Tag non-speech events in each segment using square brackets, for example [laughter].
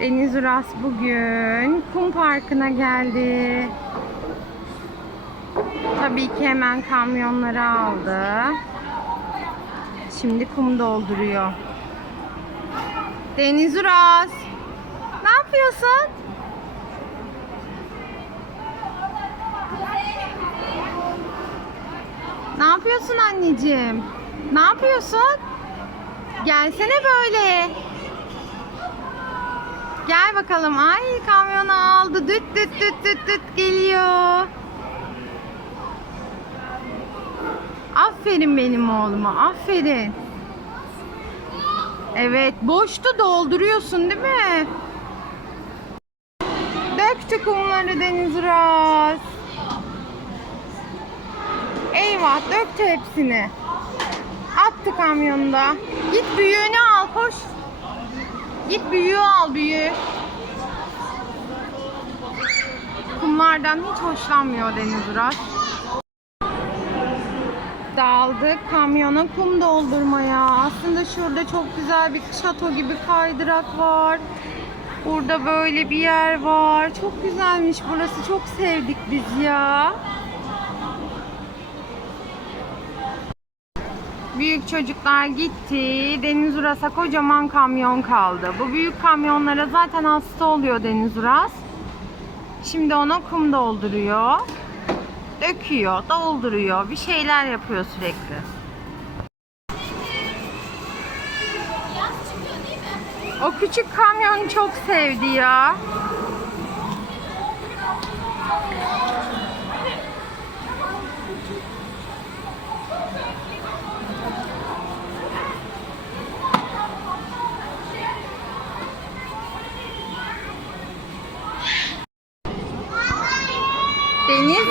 Deniz Uras bugün kum parkına geldi. Tabii ki hemen kamyonları aldı. Şimdi kum dolduruyor. Deniz Uras. Ne yapıyorsun? Ne yapıyorsun anneciğim? Ne yapıyorsun? Gelsene böyle. Gel bakalım. Ay kamyonu aldı. Düt düt düt düt düt geliyor. Aferin benim oğluma. Aferin. Evet, boştu dolduruyorsun değil mi? Döktü kumları Deniz Uras. Eyvah, döktü hepsini. Attı kamyonda. Git büyüğünü al, koş. Git büyüğü al, büyüğü. Kumlardan hiç hoşlanmıyor Deniz Uras. Daldık kamyona kum doldurmaya. Aslında şurada çok güzel bir şato gibi kaydırak var. Burada böyle bir yer var. Çok güzelmiş burası. Çok sevdik biz ya. Büyük çocuklar gitti. Deniz Uras'a kocaman kamyon kaldı. Bu büyük kamyonlara zaten hasta oluyor Deniz Uras. Şimdi ona kum dolduruyor. Döküyor, dolduruyor. Bir şeyler yapıyor sürekli. O küçük kamyonu çok sevdi ya.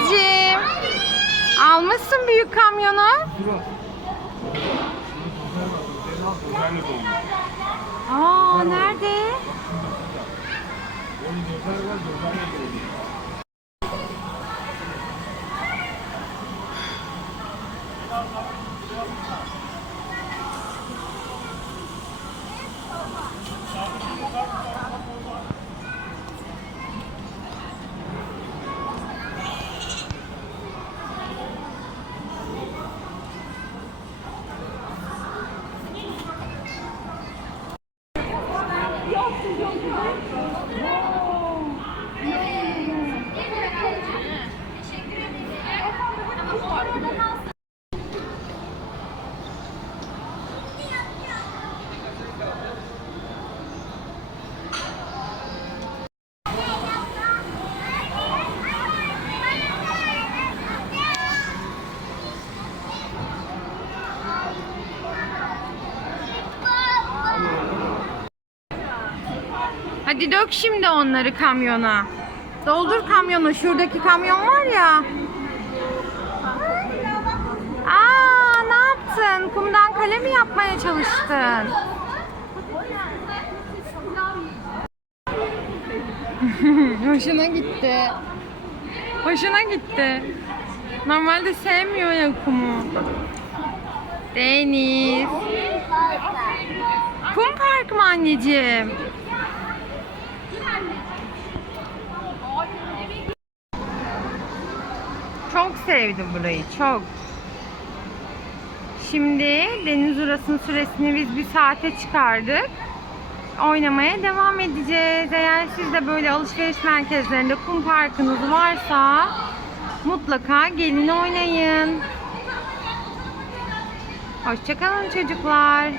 Denizciğim. Almışsın büyük kamyonu. Aa nerede? Teşekkür ederim. Hadi dök şimdi onları kamyona. Doldur kamyonu. Şuradaki kamyon var ya. Aa, ne yaptın? Kumdan kale mi yapmaya çalıştın? [laughs] Hoşuna gitti. Hoşuna gitti. Normalde sevmiyor ya kumu. Deniz. Kum park mı anneciğim? Çok sevdim burayı, çok. Şimdi Deniz Uras'ın süresini biz bir saate çıkardık. Oynamaya devam edeceğiz. Eğer siz de böyle alışveriş merkezlerinde kum parkınız varsa mutlaka gelin oynayın. Hoşçakalın çocuklar.